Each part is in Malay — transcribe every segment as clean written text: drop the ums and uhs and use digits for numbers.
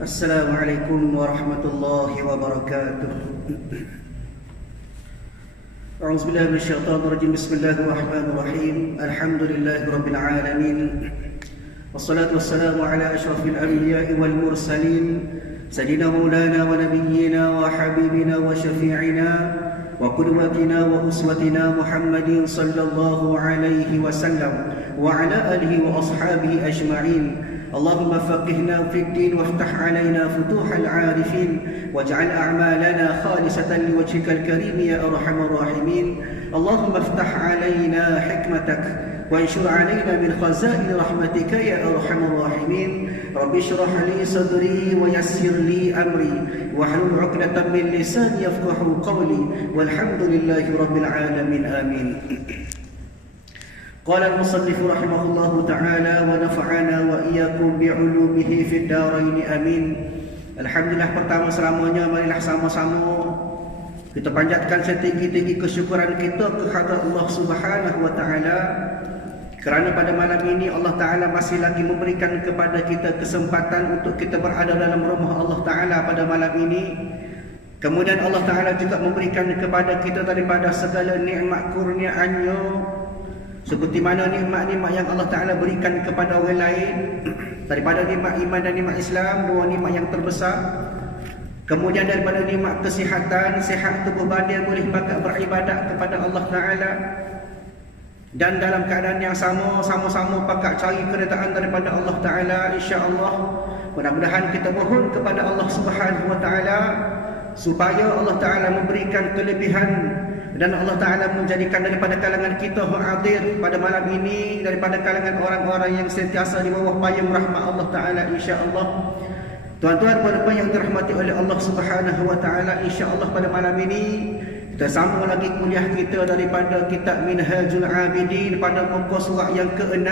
Assalamualaikum warahmatullahi wabarakatuh. A'udzubillahi minasyaitonir rajim. Bismillahirrahmanirrahim. Alhamdulillahirabbil alamin. Wassalatu wassalamu ala asyrafil anbiya'i wal mursalin sayyidina maulana wa nabiyyina wa habibina wa syafi'ina wa qudwatina wa uswatina Muhammadin sallallahu alaihi wasallam wa ala alihi wa ashabihi ajma'in. اللهم فقهنا في الدين وافتح علينا فتوح العارفين واجعل أعمالنا خالصة لوجهك الكريم يا أرحم الراحمين. اللهم افتح علينا حكمتك وانشر علينا من خزائن رحمتك يا أرحم الراحمين. رب اشرح لي صدري ويسر لي أمري واحلل عقدة من لساني يفقهوا قولي والحمد لله رب العالمين آمين. قال المصنف رحمه الله تعالى ونفعنا وإياكم بعلومه في الدارين آمين. Alhamdulillah, pertama selamanya marilah sama-sama kita panjatkan setinggi-tinggi kesyukuran kita kehadrat Allah Subhanahu wa taala kerana pada malam ini Allah taala masih lagi memberikan kepada kita kesempatan untuk kita berada dalam rumah Allah taala pada malam ini. Kemudian Allah taala juga memberikan kepada kita daripada segala nikmat kurnia-Nya, seperti mana nikmat-nikmat yang Allah Ta'ala berikan kepada orang lain, daripada nikmat iman dan nikmat Islam, dua nikmat yang terbesar. Kemudian daripada nikmat kesihatan, sihat tubuh badan, boleh beribadat kepada Allah Ta'ala. Dan dalam keadaan yang sama-sama pakat cari keredaan daripada Allah Ta'ala, insya-Allah. Mudah-mudahan kita mohon kepada Allah Subhanahu wa Ta'ala supaya Allah Ta'ala memberikan kelebihan dan Allah Ta'ala menjadikan daripada kalangan kita hadir pada malam ini daripada kalangan orang-orang yang sentiasa di bawah payung rahmat Allah Ta'ala, insya-Allah. Tuan-tuan puan-puan yang dirahmati oleh Allah Subhanahu wa Ta'ala, insya-Allah pada malam ini kita sambung lagi kuliah kita daripada kitab Minhajul Abidin pada muka surat yang ke-6,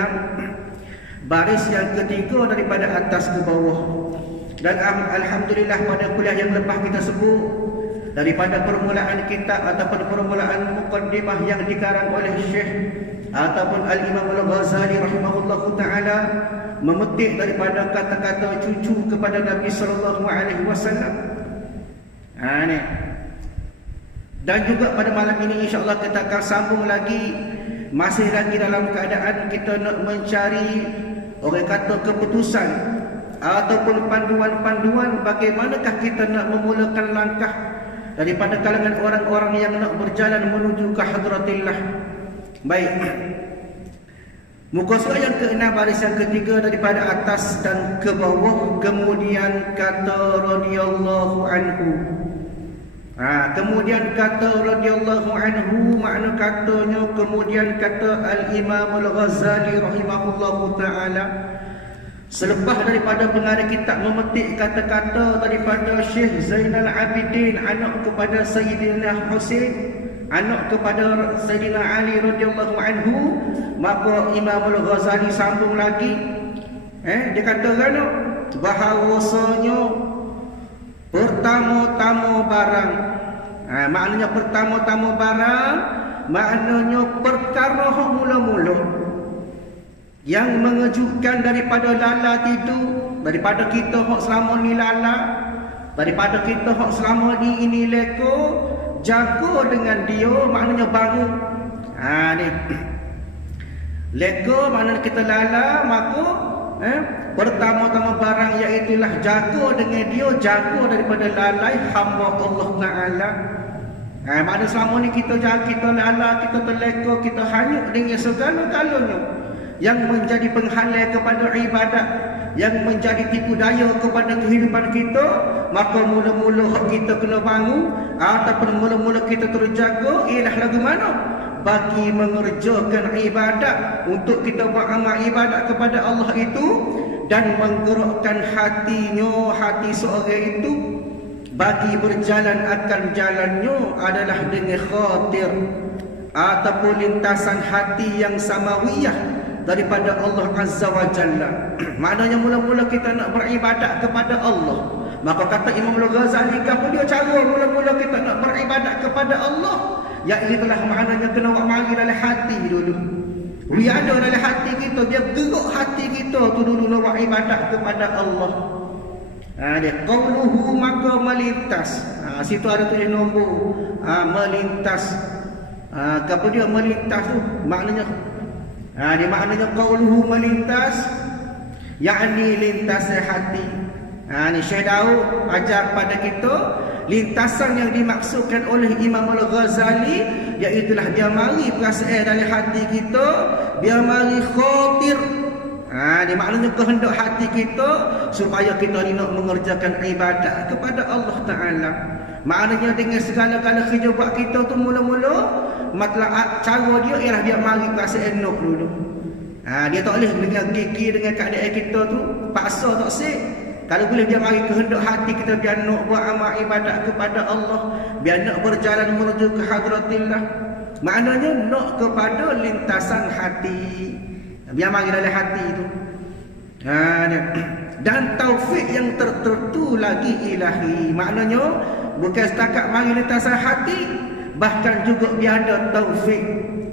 baris yang ketiga daripada atas ke bawah. Dan alhamdulillah pada kuliah yang lepas kita sebut daripada permulaan kitab ataupun permulaan muqaddimah yang dikarang oleh Syekh ataupun Al-Imam Al-Ghazali rahimahullahu ta'ala, memetik daripada kata-kata cucu kepada Nabi sallallahu alaihi wasallam. Ni. Dan juga pada malam ini insya-Allah kita akan sambung lagi, masih lagi dalam keadaan kita nak mencari orang kata keputusan ataupun panduan-panduan bagaimanakah kita nak memulakan langkah daripada kalangan orang-orang yang nak berjalan menuju ke hadratillah. Baik. Muka surat yang ke-6 baris yang ketiga daripada atas dan ke bawah. Kemudian kata radhiyallahu anhu. Kemudian kata radhiyallahu anhu, makna katanya kemudian kata Al-Imam Al-Ghazali rahimahullahu ta'ala. Selepas daripada pengarang kitab memetik kata-kata daripada Syekh Zainal Abidin, anak kepada Sayyidina Husain, anak kepada Sayyidina Ali radhiyallahu anhu, maka Imam Al-Ghazali sambung lagi. Dia kata kan bahawasanya pertama-tama barang, maknanya pertama-tama barang, maknanya perkara mula-mula yang mengejutkan daripada lala tidur, daripada kita hok selama ni lala, daripada kita hok selama ni ini leko, jaga dengan dia, maknanya bangun. Ni leko maknanya kita lala, maka pertama-tama barang iaitulah jaga dengan dia, jaga daripada lalai hamba Allah Ta'ala. Maknanya selama ni kita jaga, kita lala, kita terleko, kita hanyut dengan segala-galanya yang menjadi penghalang kepada ibadat, yang menjadi tipu daya kepada kehidupan kita, maka mula-mula kita kena bangun ataupun mula-mula kita terjaga ialah lagu mana? Bagi mengerjakan ibadat, untuk kita beramal ibadat kepada Allah itu dan menggerakkan hatinya, hati seorang itu bagi berjalan akan jalannya adalah dengan khatir ataupun lintasan hati yang samawiyah daripada Allah Azza wa Jalla. Maknanya mula-mula kita nak beribadat kepada Allah, maka kata Imam Al-Ghazali, apa dia cara mula-mula kita nak beribadat kepada Allah? Iaitulah maknanya kena buat mari dalam hati dulu. Dia ada dalam hati kita, dia gerak hati kita tu dulu nak buat ibadat kepada Allah. Dia qauluhu maka melintas. Situ ada tulis nombor. Melintas. Apa dia melintas tu? Maknanya dia maknanya qauluhu melintas, yakni lintas hati. Ni Syekh Daud ajar pada kita lintasan yang dimaksudkan oleh Imam Al-Ghazali, iaitulah dia mari perasaan dalam hati kita, dia mari khatir. Dia maknanya kehendak hati kita supaya kita ni nak mengerjakan ibadat kepada Allah Ta'ala. Maknanya dengan segala-gala kerja buat kita tu mula-mula matlaat cara dia ialah dia mari perasaan nak dulu. Dia tak boleh dengan gigi dengan keadaan kita tu paksa tak sih. Kalau boleh dia mari kehendak hati kita biar nak buat amal ibadat kepada Allah, biar nak berjalan menuju ke hadratillah. Maknanya nak kepada lintasan hati. Biar mari dalam hati itu. Dan taufik yang tertentu lagi ilahi. Maknanya bukan setakat mari lintasan hati, bahkan juga biar ada taufik.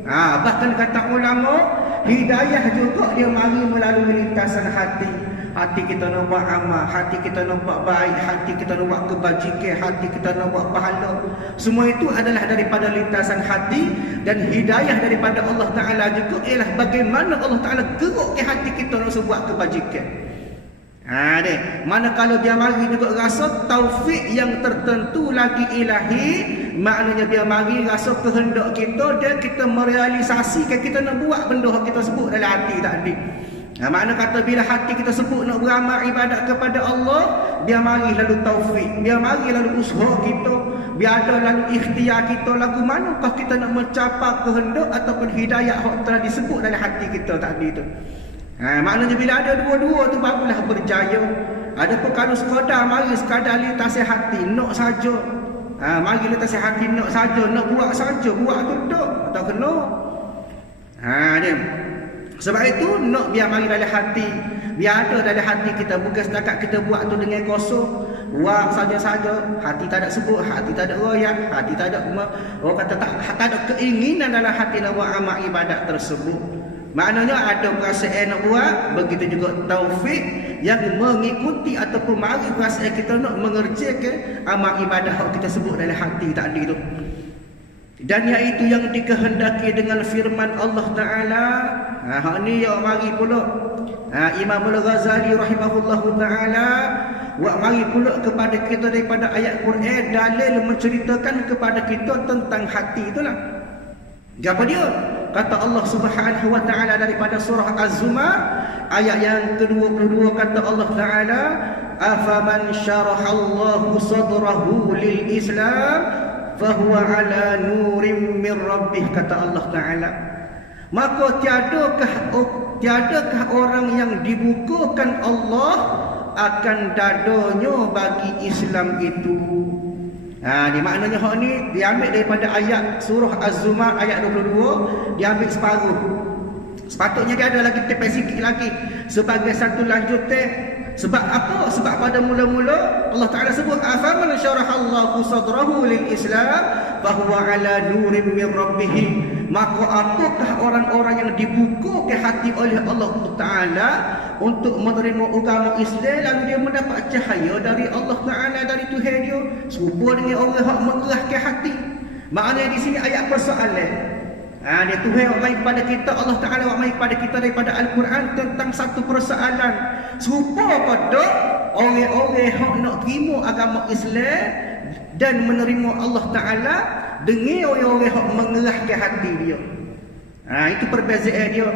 Bahkan kata ulama, hidayah juga dia mari melalui lintasan hati. Hati kita nak buat amal, hati kita nak buat baik, hati kita nak buat kebajikan, hati kita nak buat pahala. Semua itu adalah daripada lintasan hati. Dan hidayah daripada Allah Ta'ala juga ialah bagaimana Allah Ta'ala geruk ke hati kita nak buat kebajikan. Mana kalau dia mari juga rasa taufik yang tertentu lagi ilahi, maknanya dia mari rasa kehendak kita dan kita merealisasikan kita nak buat benda yang kita sebut dalam hati tadi. Makna kata bila hati kita sebut nak beramal ibadat kepada Allah, biar mari lalu taufik, biar mari lalu usaha kita, biar ada lalu ikhtiar kita lagu manakah kita nak mencapai kehendak ataupun hidayah yang telah disebut dalam hati kita tadi tu. Maknanya bila ada dua-dua tu barulah berjaya. Adapun kalau sekadar mari sekadar lintas hati nak saja, mari lintas hati nak saja, nak buat saja, buat tu tak kena. Dia sebab itu nak biar mari dalam hati, biar ada dalam hati kita, bukan setakat kita buat tu dengan kosong, buat saja-saja, hati tak ada sebut, hati tak ada royak, hati tak ada orang kata tak ada keinginan dalam hati nak buat amal ibadat tersebut. Maknanya ada perasaan nak buat, begitu juga taufik yang mengikuti ataupun mari perasaan kita nak mengerjakan amal ibadah yang kita sebut dalam hati tadi tu. Dan iaitu yang dikehendaki dengan firman Allah Ta'ala. Hak ni yang mari pula Imam Al-Ghazali rahimahullahu ta'ala mari pula kepada kita daripada ayat Quran dalil menceritakan kepada kita tentang hati itulah. Apa dia? Kata Allah Subhanahu wa ta'ala daripada surah Az-Zumar ayat yang ke-22, kata Allah Ta'ala, afaman syarahallahu sadrahu lil Islam fahuwa ala nurim min rabbih, kata Allah Ta'ala. Maka tiadakah orang yang dibukakan Allah akan dadanya bagi Islam itu. Di maknanya hak ni diambil daripada ayat surah Az-Zumar ayat 22, diambil separuh. Sepatutnya dia ada lagi tepek sikit lagi sebagai satu lanjutan. Sebab apa? Sebab pada mula-mula Allah Ta'ala sebut afaman syarahallahu sadrahu lil Islam fahuwa ala nurim min rabbih. Maka apakah orang-orang yang dibuka ke hati oleh Allah Ta'ala untuk menerima agama Islam, lalu dia mendapat cahaya dari Allah Ta'ala, dari Tuhan dia, serupa dengan orang yang mengerahkan hati. Maknanya di sini ayat persoalan. Dia Tuhan yang baik kepada kita, Allah Ta'ala yang baik kepada kita daripada Al-Quran tentang satu persoalan. Serupa pada orang-orang yang nak terima agama Islam dan menerima Allah Ta'ala dengan orang-orang yang mengerahkan hati dia. Itu perbezaan dia.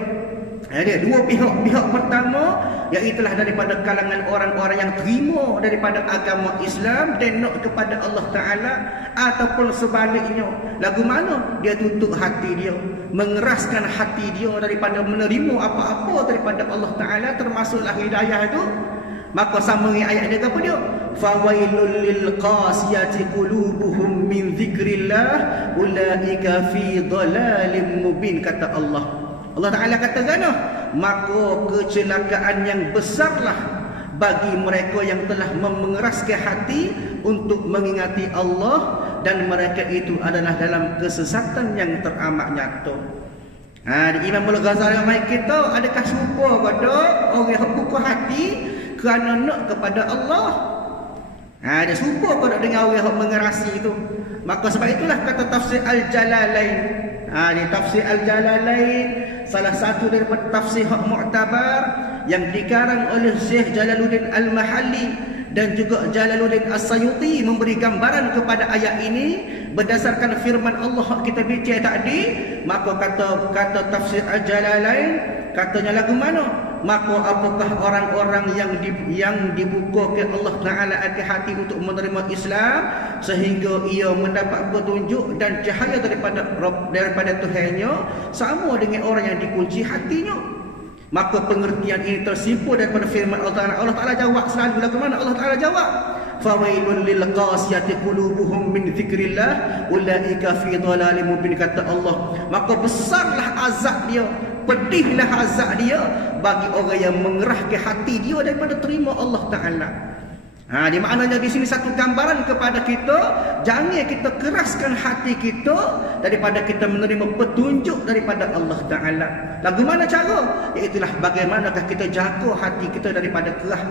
Ada dua pihak. Pihak pertama iaitulah daripada kalangan orang-orang yang terima daripada agama Islam dan nak kepada Allah Ta'ala, ataupun sebaliknya, lagu mana dia tutup hati dia, mengeraskan hati dia daripada menerima apa-apa daripada Allah Ta'ala, termasuklah hidayah itu. Maka sama dengan ayat dia apa dia? Fawailul lil qasiyati qulubuhum min dzikrillah ulaika fi dhalalin mubin, kata Allah. Allah Ta'ala katakan, maka kecelakaan yang besarlah bagi mereka yang telah mengeraskan hati untuk mengingati Allah, dan mereka itu adalah dalam kesesatan yang teramat nyata. Imam Al-Ghazali yang baik kita, adakah serupa pada orang yang buka hati kerana nak kepada Allah? Dia suka kau nak dengar orang yang mengerasi itu. Maka sebab itulah kata tafsir Al-Jalalain. Ni tafsir Al-Jalalain, salah satu daripada tafsir hak mu'tabar yang dikarang oleh Syekh Jalaluddin Al-Mahalli dan juga Jalaluddin As-Sayuti, memberi gambaran kepada ayat ini berdasarkan firman Allah kita baca tadi. Maka kata tafsir Al-Jalalain, katanya lagu mana? Maka apakah orang-orang yang dibuka ke Allah Ta'ala hati untuk menerima Islam sehingga ia mendapat petunjuk dan cahaya daripada Tuhannya, sama dengan orang yang dikunci hatinya. Maka pengertian ini tersimpul daripada firman Allah Ta'ala. Allah Ta'ala jawab selalu lagu mana? Allah Ta'ala jawab, fawailun lil qasiyati qulubuhum min dzikrillah ulaika fi dhalalin mubin. Kata Allah, maka besarlah azab dia, pedihlah azab dia bagi orang yang mengerahkan hati dia daripada terima Allah Ta'ala. Di maknanya di sini satu gambaran kepada kita, jangan kita keraskan hati kita daripada kita menerima petunjuk daripada Allah Ta'ala. Lagu mana cara? Iaitulah bagaimanakah kita jaga hati kita daripada kerah.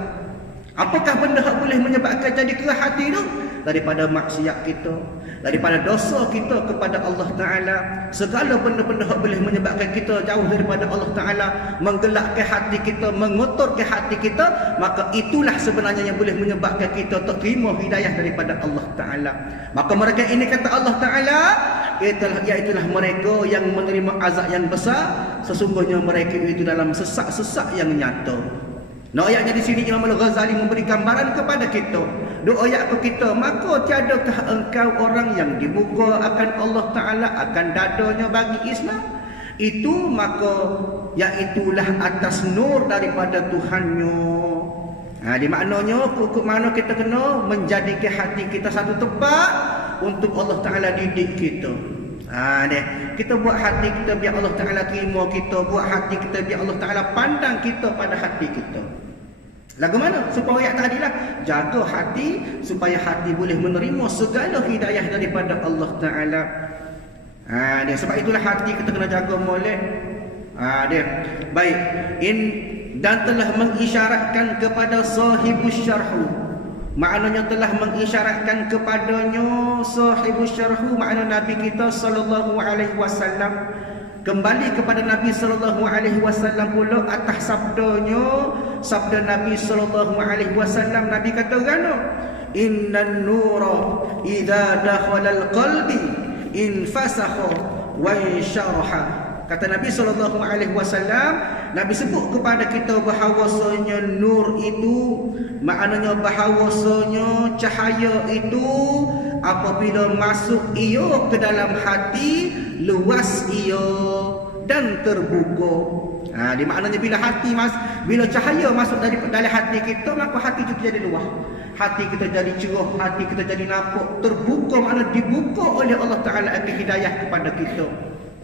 Apakah benda yang boleh menyebabkan jadi kerah hati itu? Daripada maksiat kita, daripada dosa kita kepada Allah Ta'ala. Segala benda-benda yang boleh menyebabkan kita jauh daripada Allah Ta'ala, menggelakkan hati kita, mengotorkan hati kita, maka itulah sebenarnya yang boleh menyebabkan kita tak terima hidayah daripada Allah Ta'ala. Maka mereka ini kata Allah Ta'ala, iaitulah mereka yang menerima azab yang besar. Sesungguhnya mereka itu dalam sesak-sesak yang nyata. Ayatnya di sini Imam Al-Ghazali memberi gambaran kepada kita. Ayat kita, maka tiadakah engkau orang yang dibuka akan Allah Ta'ala, akan dadanya bagi Islam? Itu maka iaitulah atas nur daripada Tuhannya. Di maknanya kukuk mana kita kena menjadikan hati kita satu tempat untuk Allah Ta'ala didik kita. Kita buat hati kita biar Allah Ta'ala terima kita, buat hati kita biar Allah Ta'ala pandang kita pada hati kita. Lagu mana? Supaya tadilah jaga hati supaya hati boleh menerima segala hidayah daripada Allah Ta'ala. Sebab itulah hati kita kena jaga molek. Baik. Dan telah mengisyaratkan kepada sahibus syarhu. Maknanya telah mengisyaratkan kepadanya sahibus syarhu, makna Nabi kita sallallahu alaihi wasallam. Kembali kepada Nabi sallallahu alaihi wasallam pula atas sabda Nabi sallallahu alaihi wasallam. Nabi kata gano, innan nura idza dakhala alqalbi infasakha wa insyaraha. Kata Nabi sallallahu alaihi wasallam, Nabi sebut kepada kita bahawasanya nur itu, maknanya bahawasanya cahaya itu apabila masuk ia ke dalam hati, luas ia dan terbuka. Di maknanya bila bila cahaya masuk dari dalam hati kita, maka hati kita jadi luas. Hati kita jadi cerah, hati kita jadi nampak, terbuka, maknanya dibuka oleh Allah Ta'ala akan hidayah kepada kita.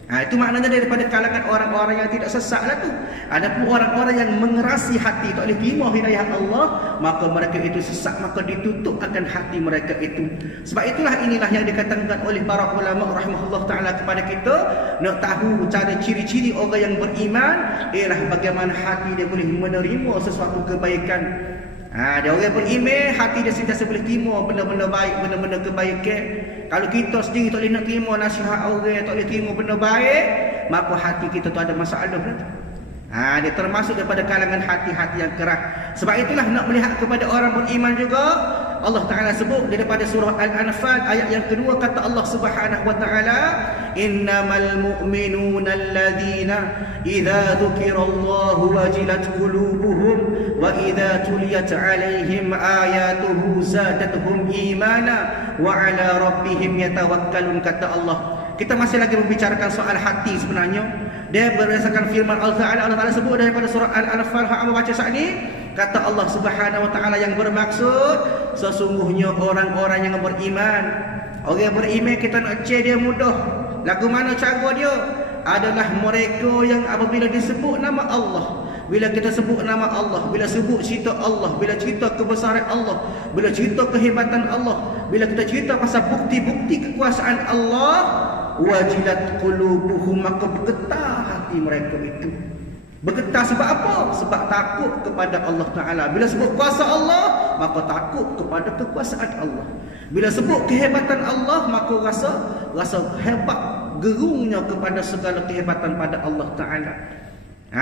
Itu maknanya daripada kalangan orang-orang yang tidak sesat lah tu. Adapun orang-orang yang mengerasi hati, tak boleh terima hidayah Allah, maka mereka itu sesat, maka ditutup akan hati mereka itu. Sebab inilah yang dikatakan oleh para ulama rahimahullah ta'ala kepada kita, nak tahu cara ciri-ciri orang yang beriman ialah bagaimana hati dia boleh menerima sesuatu kebaikan. Dia orang beriman, hati dia sentiasa boleh terima benda-benda baik, benda-benda kebaikan. Kalau kita sendiri tak boleh nak terima nasihat orang, tak boleh terima benda baik, maka hati kita tu ada masalah lah. Dia termasuk daripada kalangan hati-hati yang keras. Sebab itulah nak melihat kepada orang beriman juga, Allah Ta'ala sebut daripada surah Al-Anfal ayat yang kedua, kata Allah Subhanahu wa Ta'ala, innamal mu'minuna alladhina idza dzukirallahu wajilat qulubuhum wa idza tuliyat alaihim ayatuhu zadatuhum imana wa ala rabbihim yatawakkalun. Kata Allah, kita masih lagi membicarakan soal hati sebenarnya. Dia berdasarkan firman Allah Ta'ala sebut daripada surah Al-Anfal yang baca saat ini. Kata Allah Subhanahu wa Ta'ala yang bermaksud, sesungguhnya orang-orang yang beriman. Orang yang beriman kita nak cek dia mudah. Lagu mana cara dia? Adalah mereka yang apabila disebut nama Allah, bila kita sebut nama Allah, bila sebut cerita Allah, bila cerita kebesaran Allah, bila cerita kehebatan Allah, bila kita cerita pasal bukti-bukti kekuasaan Allah, wajilat qulubuhum, maka bergetar hati mereka itu. Bergetar sebab apa? Sebab takut kepada Allah Ta'ala. Bila sebut kuasa Allah, maka maka takut kepada kekuasaan Allah. Bila sebut kehebatan Allah, maka rasa hebat gerungnya kepada segala kehebatan pada Allah Ta'ala.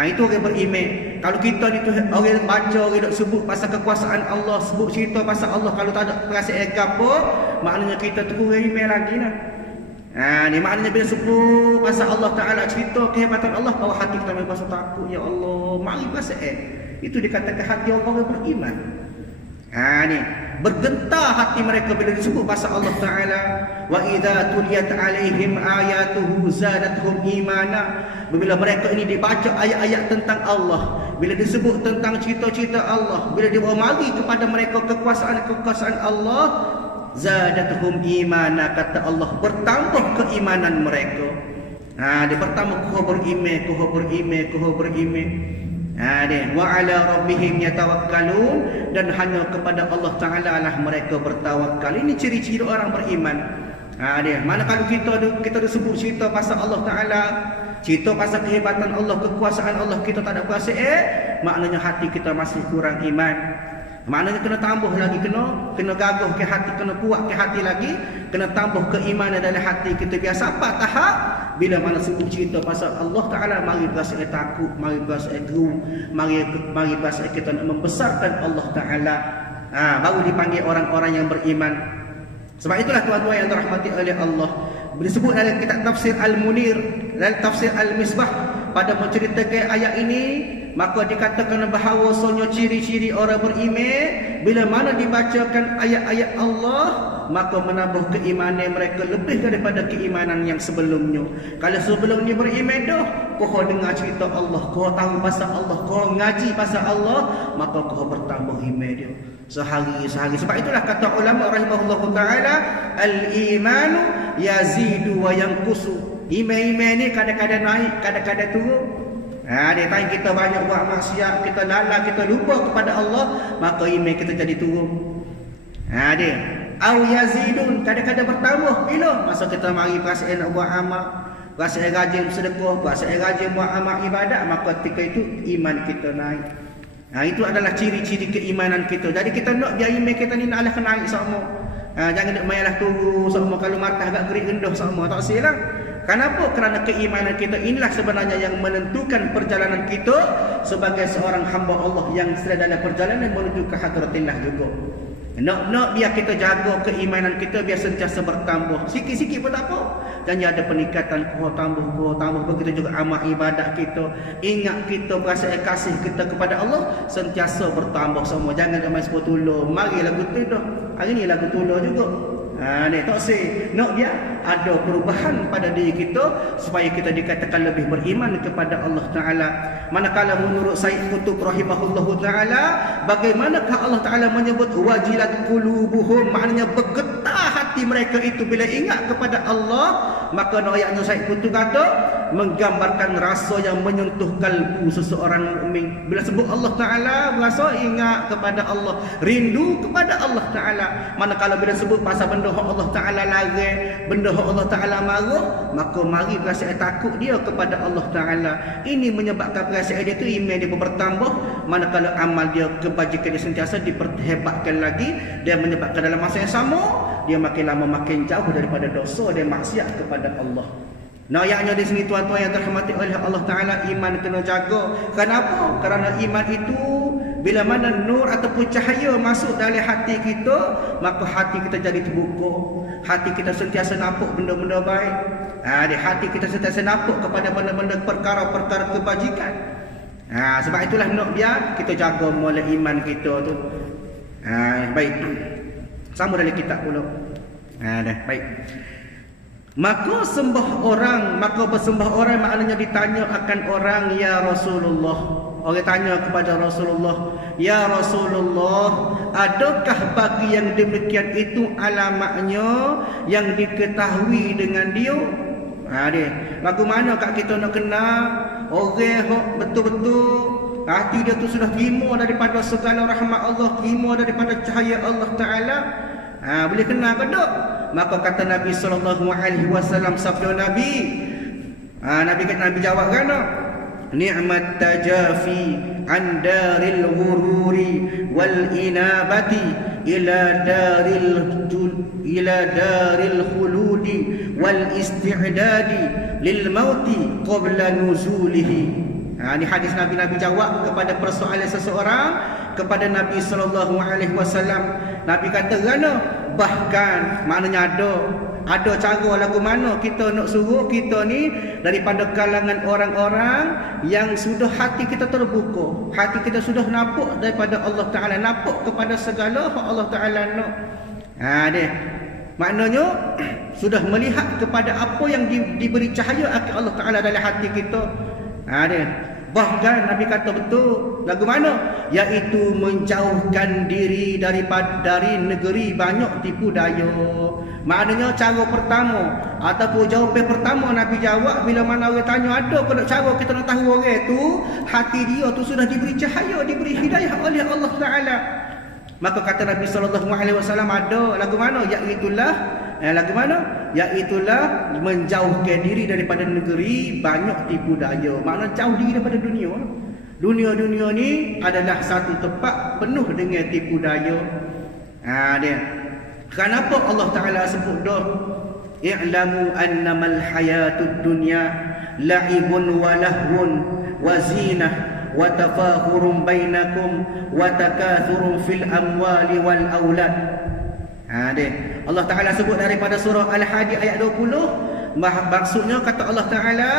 Itu orang beriman. Kalau kita ni tu orang baca, orang sebut pasal kekuasaan Allah, sebut cerita pasal Allah, kalau tak ada perasaan apa, maknanya kita tu kurang iman lagi lah. Ni maknanya bila sebut pasal Allah Ta'ala, cerita kehebatan Allah, bahawa hati kita memang rasa takut. Ya Allah, mari perasaan. Itu dikatakan hati orang beriman. Ni bergetar hati mereka bila disebut pasal Allah Ta'ala. Wa idza tuliyat alaihim ayatuhu zadatuhum imana. Bila mereka ini dibaca ayat-ayat tentang Allah, bila disebut tentang cerita-cerita Allah, bila dimari kepada mereka kekuasaan Allah, zadatuhum imana, kata Allah, bertambah keimanan mereka. Dia pertama kau beriman. Wa ala rabbihim yatawakkalun, dan hanya kepada Allah Ta'ala lah mereka bertawakal. Ini ciri-ciri orang beriman. Mana kalau kita disebut cerita pasal Allah Ta'ala, cerita pasal kehebatan Allah, kekuasaan Allah, kita tak ada perasaan, maknanya hati kita masih kurang iman. Maknanya kena tambah lagi, kena gagah ke hati, kena kuat ke hati lagi, kena tambah keimanan dalam hati kita. Biar sampai tahap bila mana sebut cerita pasal Allah Ta'ala, mari berasa takut, mari berasa gerung, mari berasa kita nak membesarkan Allah Ta'ala. Baru dipanggil orang-orang yang beriman. Sebab itulah tuan-tuan yang dirahmati oleh Allah, disebut dalam kitab tafsir Al-Munir, dalam tafsir Al-Misbah, pada menceritakan ayat ini, maka dikatakan bahawasanya ciri-ciri orang beriman, bila mana dibacakan ayat-ayat Allah, maka menambah keimanan mereka lebih daripada keimanan yang sebelumnya. Kalau sebelum ni beriman dah, kau dengar cerita Allah, kau tahu pasal Allah, kau ngaji pasal Allah, maka kau bertambah iman dia sehari-sehari. Sebab itulah kata ulama rahimahullahu ta'ala, al-imanu yazidu wa yanqusu. Iman ni kadang-kadang naik, kadang-kadang turun. Dia tahu kita banyak buat maksiat, kita lalai, kita lupa kepada Allah, maka iman kita jadi turun. Dia au yazidun, kadang-kadang bertambah. Bila masa kita mari perasaan nak buat amal, perasaan rajin sedekah, perasaan rajin buat amal ibadat, maka ketika itu iman kita naik. Itu adalah ciri-ciri keimanan kita. Jadi kita nak biar iman kita ni naklah kena naik sama. Jangan nak mayalah turun sama, kalau markah agak gerik rendah sama, tak silah. Kenapa? Kerana keimanan kita inilah sebenarnya yang menentukan perjalanan kita sebagai seorang hamba Allah yang sedang dalam perjalanan menuju ke hadratillah juga. Nak biar kita jaga keimanan kita, biar sentiasa bertambah. Sikit-sikit pun tak apa. Dan ada peningkatan, kau tambah. Begitu juga amal ibadat kita. Ingat kita perasaan kasih kita kepada Allah sentiasa bertambah semua. Jangan main sepuluh tulur. Mari lagu tu dah. Hari ni lagu tulur juga. Ni tak sih. Nak biar ada perubahan pada diri kita supaya kita dikatakan lebih beriman kepada Allah Ta'ala. Manakala menurut Said Qutb rahimahullahu ta'ala, bagaimanakah Allah Ta'ala menyebut wajilat qulubuhum, maknanya bergetar hati mereka itu bila ingat kepada Allah, maka ayatnya Said Qutb kata menggambarkan rasa yang menyentuh kalbu seseorang mukmin. Bila sebut Allah Ta'ala, rasa ingat kepada Allah, rindu kepada Allah Ta'ala. Manakala bila sebut pasal benda Allah Ta'ala larang, benda Allah Ta'ala marah, maka mari perasaan takut dia kepada Allah Ta'ala. Ini menyebabkan perasaan dia tu iman dia bertambah. Manakala amal dia, kebajikan dia sentiasa diperhebatkan lagi, dia menyebabkan dalam masa yang sama dia makin lama makin jauh daripada dosa dan maksiat kepada Allah. Ayatnya di sini tuan-tuan yang dirahmati oleh Allah Ta'ala, iman kena jaga. Kenapa? Kerana iman itu bila mana nur ataupun cahaya masuk dalam hati kita, maka hati kita jadi terbuka. Hati kita sentiasa nampak benda-benda baik. Di hati kita sentiasa nampak kepada benda-benda perkara-perkara kebajikan. Sebab itulah nak biar kita jaga mula iman kita tu. Baik. Sama dalam kitab pula. Baik. Maka bersembah orang maknanya ditanya akan orang, ya Rasulullah. Orang tanya kepada Rasulullah, ya Rasulullah, adakah bagi yang demikian itu alamatnya yang diketahui dengan dia? Lagu mana kat kita nak kenal orang betul-betul hati dia tu sudah terima daripada segala rahmat Allah, terima daripada cahaya Allah Ta'ala? Boleh kenal ke tak? Maka kata Nabi SAW, sabda Nabi, Nabi jawab kan, ni'mat tajafi an daril ghururi wal inabati ila daril khuludi wal isti'dadi lil mauti qabla nuzulihi. Ini hadis Nabi jawab kepada persoalan seseorang kepada Nabi sallallahu alaihi wasallam. Nabi kata kerana bahkan maknanya ada cara lagu mana kita nak suruh kita ni daripada kalangan orang-orang yang sudah hati kita terbuka, hati kita sudah nampak daripada Allah Ta'ala, nampak kepada segala Allah Ta'ala nak. Dia maknanya sudah melihat kepada apa yang diberi cahaya oleh Allah Ta'ala dalam hati kita. Dia bahkan Nabi kata betul lagu mana, iaitu menjauhkan diri dari negeri banyak tipu daya. Maknanya cara pertama ataupun jawapan pertama Nabi jawab bila mana orang tanya ada ke cara kita nak tahu orang tu hati dia tu sudah diberi cahaya, diberi hidayah oleh Allah Ta'ala. Maka kata Nabi SAW ada lagu mana, iaitulah menjauhkan diri daripada negeri banyak tipu daya. Maknanya jauh diri daripada dunia. Dunia ni adalah satu tempat penuh dengan tipu daya. Dia kenapa Allah Ta'ala sebut dah i'lamu annamal hayatud dunya la'ibun wa lahwun wa zinah wa tafakhurun bainakum wa takathurun fil amwali wal aulad. Allah Ta'ala sebut daripada surah Al-Hadid ayat 20. Maksudnya kata Allah Ta'ala,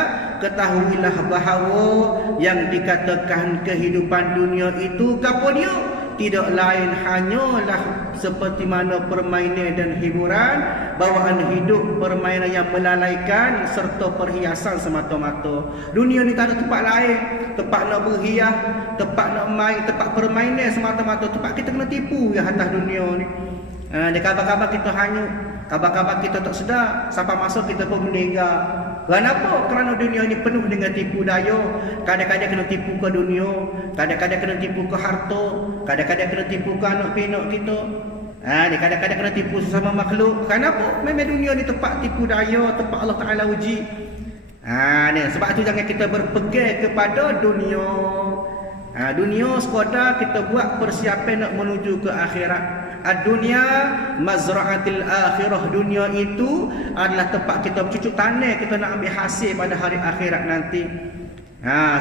ketahuilah bahawa yang dikatakan kehidupan dunia itu apa dia? Tidak lain hanyalah seperti mana permainan dan hiburan, bawaan hidup, permainan yang melalaikan serta perhiasan semata-mata. Dunia ni tak ada tempat lain, tempat nak berhias, tempat nak main, tempat permainan semata-mata. Tempat kita kena tipu ya atas dunia ni. Dia kabar-kabar kita hanyut, kabar-kabar kita tak sedar, sampai masa kita pun meninggal. Kenapa? Kerana dunia ini penuh dengan tipu daya. Kadang-kadang kena tipu ke dunia, kadang-kadang kena tipu ke harta, kadang-kadang kena tipu ke anak pinak kita. Kadang-kadang kena tipu sesama makhluk. Kenapa? Memang dunia ni tempat tipu daya, tempat Allah Ta'ala uji. Sebab tu jangan kita berpegang kepada dunia. Dunia sekadar kita buat persiapan nak menuju ke akhirat. Dunia mazra'atil akhirah. Dunia itu adalah tempat kita bercucuk tanah, kita nak ambil hasil pada hari akhirat nanti.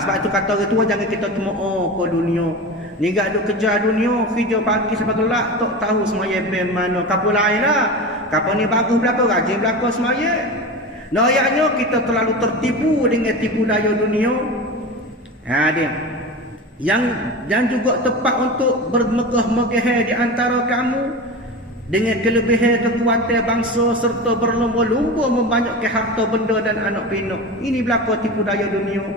Sebab itu kata orang tua jangan kita temoh ke dunia. Ni gak duk kerja dunia, kerja pagi sampai gelap, tak tahu semaya ben mana. Kapal lain lah. Kapal ni bagus belaka, rajin belaka semaya. Ayatnya kita terlalu tertipu dengan tipu daya dunia. Dia yang juga tepat untuk bermegah-megah di antara kamu dengan kelebihan kekuatan bangsa serta berlomba-lomba membanyakkan harta benda dan anak pinak. Ini berlaku tipu daya dunia.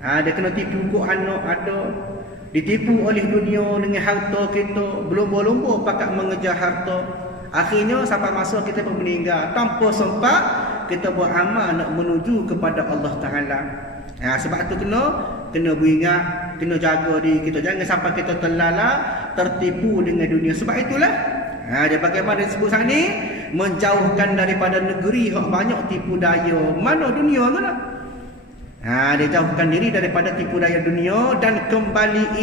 Dia kena tipu kok anak ada, ditipu oleh dunia dengan harta kita, berlomba-lomba pakat mengejar harta. Akhirnya sampai masa kita pun meninggal tanpa sempat kita buat amal nak menuju kepada Allah Ta'ala. Sebab tu kena beringat, kena jaga diri kita, jangan sampai kita tertipu dengan dunia. Sebab itulah dia bagaimana disebut sana ni, menjauhkan daripada negeri yang banyak tipu daya. Mana dunia tu lah. Dia jauhkan diri daripada tipu daya dunia dan kembali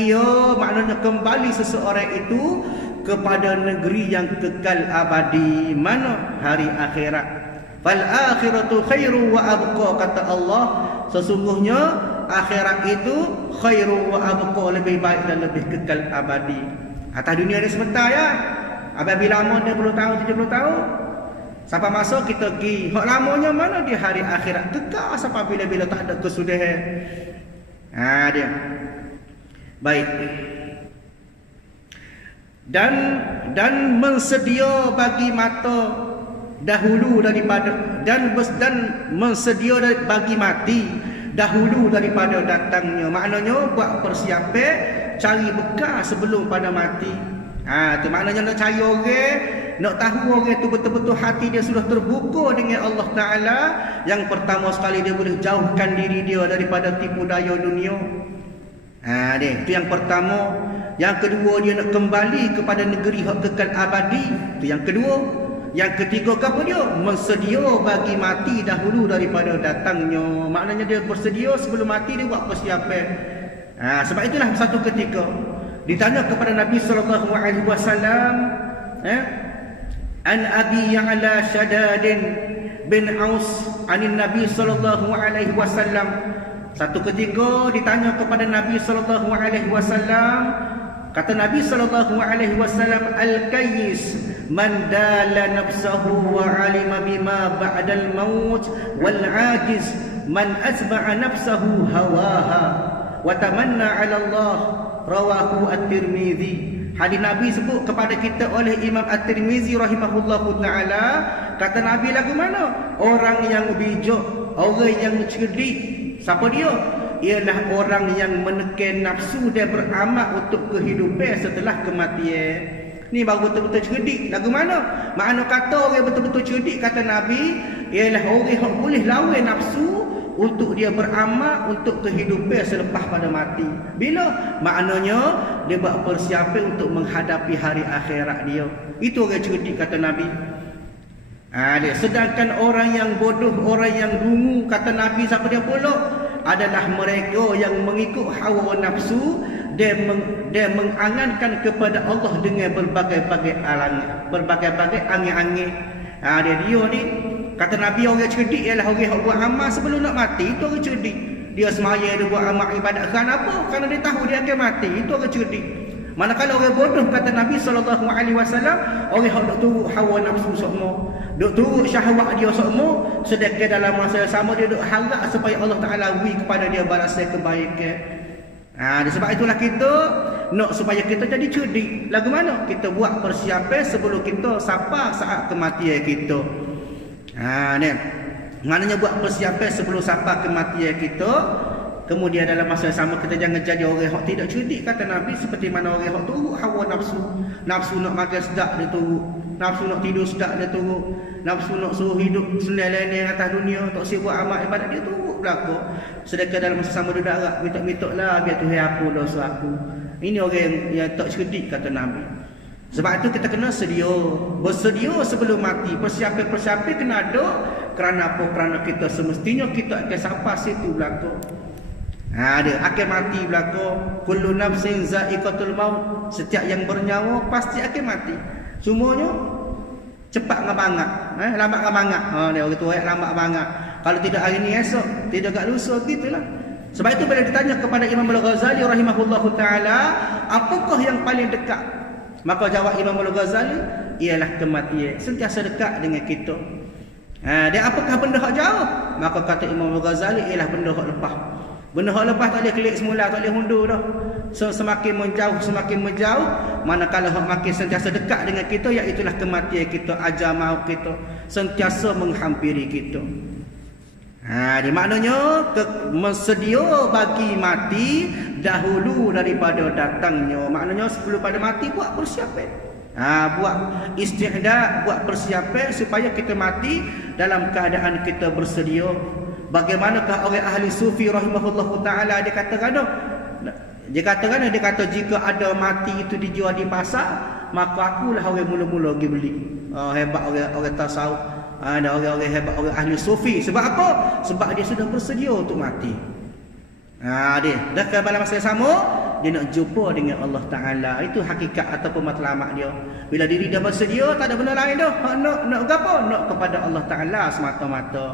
maknanya kembali seseorang itu kepada negeri yang kekal abadi. Mana? Hari akhirat. Fal akhiratu khairu wa abqa, kata Allah. Sesungguhnya akhirat itu khairu wa abqa, lebih baik dan lebih kekal abadi. Atas dunia ni sebentar ya. Apabila lama 20 tahun, 70 tahun. Sampai masa kita pergi. Hak lamanya mana? Di hari akhirat. Kekal sampai bila-bila tak ada kesudahan. Dia. Baik. Dan mensedia bagi mata dahulu daripada dan mensedia bagi mati dahulu daripada datangnya. Maknanya buat persiapan, cari bekal sebelum pada mati. Itu maknanya nak cari orang, nak tahu orang tu betul-betul hati dia sudah terbuka dengan Allah Ta'ala. Yang pertama sekali dia boleh jauhkan diri dia daripada tipu daya dunia. Itu yang pertama. Yang kedua, dia nak kembali kepada negeri hak kekal abadi. Itu yang kedua. Yang ketiga, apa dia? Mensedia bagi mati dahulu daripada datangnya. Maknanya dia bersedia sebelum mati, dia buat persiapan. Sebab itulah satu ketika ditanya kepada Nabi sallallahu alaihi wasallam, an Abi Ya'la Shaddad bin Aus anin Nabi sallallahu alaihi wasallam. Satu ketika ditanya kepada Nabi sallallahu alaihi wasallam, kata Nabi sallallahu alaihi wasallam, al-kayyis man dala nafsahu wa alima bima ba'dal maut, wal 'ajiz man asba'a nafsahu hawaha wa tamanna 'ala Allah, rawahu at-Tirmizi. Hadis Nabi sebut kepada kita oleh Imam At-Tirmizi rahimahullahu taala, kata Nabi lagu mana? Orang yang bijak, orang yang cerdik. Siapa dia? Ialah orang yang menekan nafsu dia beramal untuk kehidupan setelah kematian. Ni baru betul-betul cerdik. Lagu mana? Makna kata orang betul-betul cerdik, kata Nabi, ialah orang yang boleh lawan nafsu untuk dia beramal untuk kehidupan selepas pada mati. Bila? Maknanya dia buat persiapan untuk menghadapi hari akhirat dia. Itu orang cerdik, kata Nabi. Sedangkan orang yang bodoh, orang yang dungu, kata Nabi, siapa dia pula? Adalah mereka yang mengikut hawa nafsu, dia mengangankan kepada Allah dengan berbagai-bagai alang, berbagai-bagai angin-angin. Dia ni. Kata Nabi, orang cerdik ialah orang yang buat amal sebelum nak mati. Itu orang cerdik. Dia semaya, dia buat amal ibadat. Kenapa? Kerana dia tahu dia akan mati. Itu orang cerdik. Manakala orang bodoh, kata Nabi sallallahu alaihi wasallam, orang yang duk turut hawa nafsu semua, duk turut syahwat dia semua, sedangkan dalam masa yang sama dia duk harap supaya Allah Taala beri kepada dia balasan kebaikan. Sebab itulah kita nak supaya kita jadi cerdik. Lagu mana? Kita buat persiapan sebelum kita sampai saat kematian kita. Ni maknanya buat persiapan sebelum sampai kematian kita. Kemudian dalam masa yang sama kita jangan jadi orang yang tidak cerdik, kata Nabi, seperti mana orang yang turut hawa nafsu. Nafsu nak makan sedap dia turut, nafsu nak tidur sedap dia turut, nafsu nak suruh hidup senang-senang atas dunia, tak sibuk amal ibadat, dia turut belaka. Sedangkan dalam masa sama dia darah, minta-mintalah biar Tuhan apa dosa aku. Ini orang yang tak cerdik, kata Nabi. Sebab itu kita kena bersedia sebelum mati. Persiapan kena ada. Kerana apa? Kerana kita semestinya kita akan sampai situ belaka. Dia akan mati belaka. Kullu nafsin za'iqatul maut. Setiap yang bernyawa pasti akan mati. Semuanya cepat ngabangat, lambat ngabangat. Dia orang tua lambat bangat. Kalau tidak hari ni esok, tidak kat lusa, gitulah. Sebab itu bila ditanya kepada Imam Al-Ghazali rahimahullahu taala, apakah yang paling dekat? Maka jawab Imam Al-Ghazali, ialah kematian. Sentiasa dekat dengan kita. Dan apakah benda hak jauh? Maka kata Imam Al-Ghazali, ialah benda hak lepas. Benda hak lepas tak boleh klik semula, tak boleh hundur dah. Semakin menjauh, manakala hak makin sentiasa dekat dengan kita, iaitulah kematian kita, ajal maut kita sentiasa menghampiri kita. Dia maknanya bersedia bagi mati dahulu daripada datangnya. Maknanya sebelum pada mati buat persiapan. Buat isti'dad, buat persiapan supaya kita mati dalam keadaan kita bersedia. Bagaimanakah orang ahli sufi rahimahullahu taala dia katakan dia kata jika ada mati itu dijual di pasar, maka akulah orang mula-mula pergi beli. Hebat orang tasawuf. Ada orang-orang hebat, orang ahli sufi. Sebab apa? Sebab dia sudah bersedia untuk mati. Dia dah ke dalam masa yang sama, dia nak jumpa dengan Allah Ta'ala. Itu hakikat ataupun matlamat dia. Bila diri dah bersedia, tak ada benda lain dah. Nak apa? Nak kepada Allah Ta'ala semata-mata.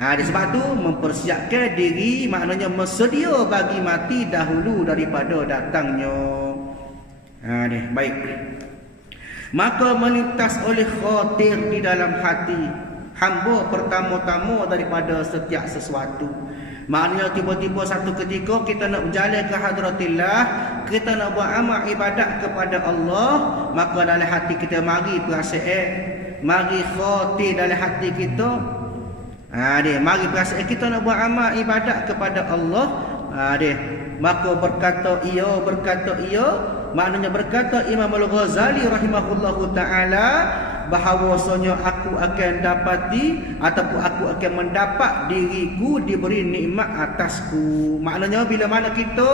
Sebab tu mempersiapkan diri, maknanya bersedia bagi mati dahulu daripada datangnya. Baik. Maka melintas oleh khatir di dalam hati hamba pertama-tama daripada setiap sesuatu. Maknanya tiba-tiba satu ketika kita nak berjalan ke hadratillah, kita nak buat amal ibadat kepada Allah, maka dalam hati kita mari perasaan, mari khatir dalam hati kita. Mari perasaan kita nak buat amal ibadat kepada Allah. Maka berkata ia, maknanya berkata Imam Al-Ghazali rahimahullahu taala, bahawasanya aku akan dapati ataupun aku akan mendapat diriku diberi nikmat atasku. Maknanya bila mana kita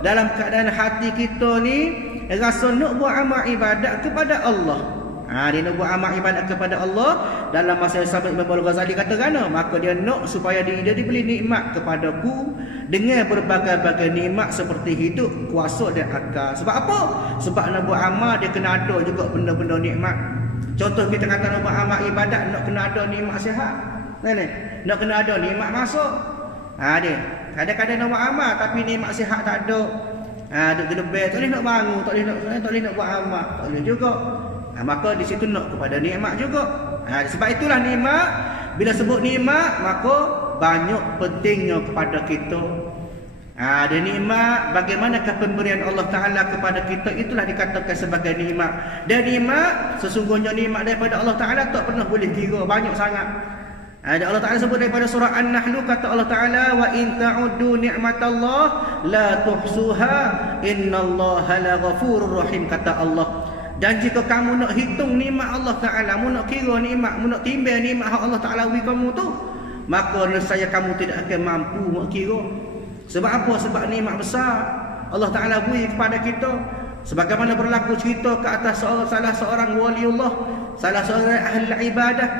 dalam keadaan hati kita ni rasa nak buat amal ibadat kepada Allah, Dia nak buat amal ibadat kepada Allah. Dalam masa yang sama Imam Al-Ghazali kata kan, maka dia nak supaya dia diberi nikmat kepadaku dengan berbagai-bagai nikmat seperti hidup, kuasa dan akal. Sebab apa? Sebab nak buat amal dia kena ada juga benda-benda nikmat. Contoh kita kata nak buat amal ibadat, nak kena ada nikmat sihat. Nak kena ada nikmat masuk. Dia kadang-kadang nak buat amal tapi nikmat sihat tak ada. Duk gedebek, tak boleh nak bangun, tak boleh nak buat amal, tak boleh juga. Maka di situ nak kepada nikmat juga. Sebab itulah nikmat, bila sebut nikmat maka banyak pentingnya kepada kita. Ada nikmat, bagaimanakah pemberian Allah Ta'ala kepada kita, itulah dikatakan sebagai nikmat. Dan nikmat, sesungguhnya nikmat daripada Allah Ta'ala tak pernah boleh kira, banyak sangat. Allah Ta'ala sebut daripada surah An-Nahl, kata Allah Ta'ala, wa in ta'uddu ni'matallah la tuhsuha innallaha laghafurur rahim, kata Allah. Dan jika kamu nak hitung nikmat Allah Ta'ala, mu nak kira nikmat, mu nak timbang nikmat Allah Ta'ala beri kamu tu, maka nescaya kamu tidak akan mampu nak kira. Sebab apa? Sebab nikmat besar Allah Ta'ala beri kepada kita. Sebagaimana berlaku cerita ke atas salah seorang waliullah, salah seorang ahli ibadah.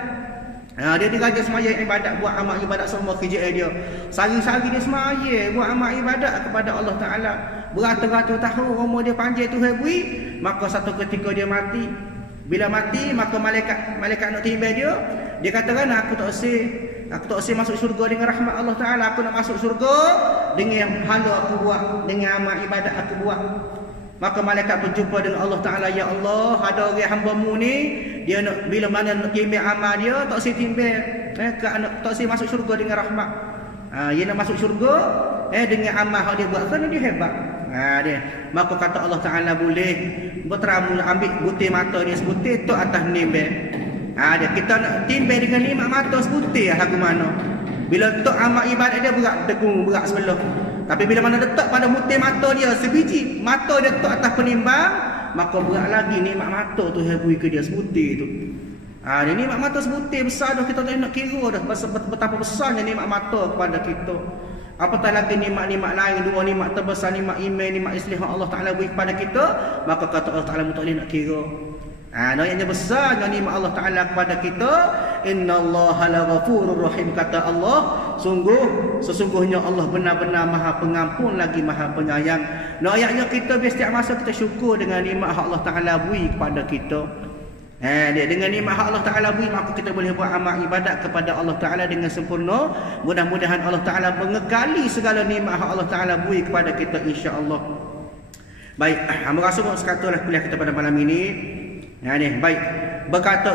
Dia diraja semaya ibadat, buat amal ibadat semua kerja dia. Sehari-hari dia semaya buat amal ibadat kepada Allah Ta'ala. Beratus-ratus tahun umur dia panjang tu beri. Maka satu ketika dia mati. Bila mati, maka malaikat nak timbang dia. Dia katakan, aku tak usah masuk syurga dengan rahmat Allah Ta'ala. Aku nak masuk syurga dengan pahala aku buat, dengan amal ibadat aku buat. Maka malaikat berjumpa dengan Allah Ta'ala. Ya Allah, ada orang hamba-Mu ni, dia nak, bila mana nak timbang amal dia, tak usah timbang, tak usah masuk syurga dengan rahmat. Dia nak masuk syurga dengan amal dia buat, kerana dia hebat. Dia. Maka kata Allah Ta'ala, boleh berteramu ambil butir mata dia sebutir tu atas nimbang. Dia kita nak timbang dengan nikmat mata sebutir lagu mana. Bila tok amal ibadat dia berat tegung, berat sebelah. Tapi bila mana letak pada butir mata dia sebiji, mata dia tok atas penimbang, maka berat lagi nikmat mata tu habui ke dia sebutir tu. Dia nikmat mata sebutir besar dah, kita tak nak kira dah betapa besarnya nikmat mata kepada kita. Apatah lagi nikmat-nikmat lain, dua nikmat terbesar, nikmat iman, nikmat Islam Allah Ta'ala beri kepada kita, maka kata Allah Ta'ala tak boleh nak kira. Yang besarnya nikmat Allah Ta'ala kepada kita. Innallaha laghafurur rahim, kata Allah, sesungguhnya Allah benar-benar Maha Pengampun lagi Maha Penyayang. Ayatnya kita setiap masa kita syukur dengan nikmat Allah Ta'ala beri kepada kita. Dengan nikmat Allah Ta'ala beri, maka kita boleh buat amal ibadat kepada Allah Ta'ala dengan sempurna. Mudah-mudahan Allah Ta'ala mengekali segala nikmat Allah Ta'ala beri kepada kita, insya-Allah. Baik, hamba rasa sekatalah kuliah kita pada malam ini. Baik. Berkata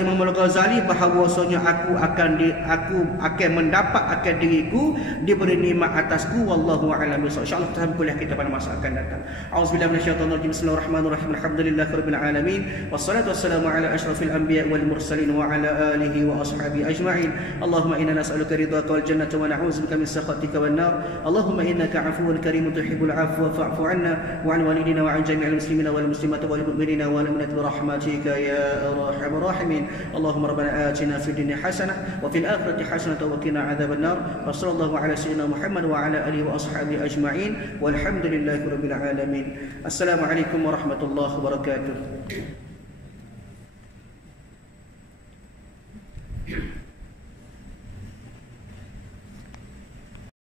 Imam Al-Ghazali bahawasanya aku akan mendapat akan diriku diberi nikmat atasku, wallahu a'lam bissawab. Insyaallah kita kuliah kita pada masa akan datang. Auzubillahi minasyaitonir rajim. Bismillahirrahmanirrahim. Alhamdulillahirabbil alamin. Wassalatu wassalamu ala asyrafil anbiya wal mursalin wa ala alihi wa ashabihi ajma'in. Allahumma inna nas'aluka ridhaka wal jannata wa na'udzubika min sakhatika wan nar. Allahumma innaka 'afuwun karimun tuhibbul 'afwa fa'fu 'anna wa 'an walidina wa 'an jami'il muslimina wal muslimati wal mu'minina wal mu'minati bi rahmatika ya أرحم الراحمين. اللهم ربنا آتنا في الدنيا حسنة وفي الآخرة حسنة وقنا عذاب النار. وصلى الله على سيدنا محمد وعلى آله وأصحابه أجمعين والحمد لله رب العالمين. السلام عليكم ورحمة الله وبركاته.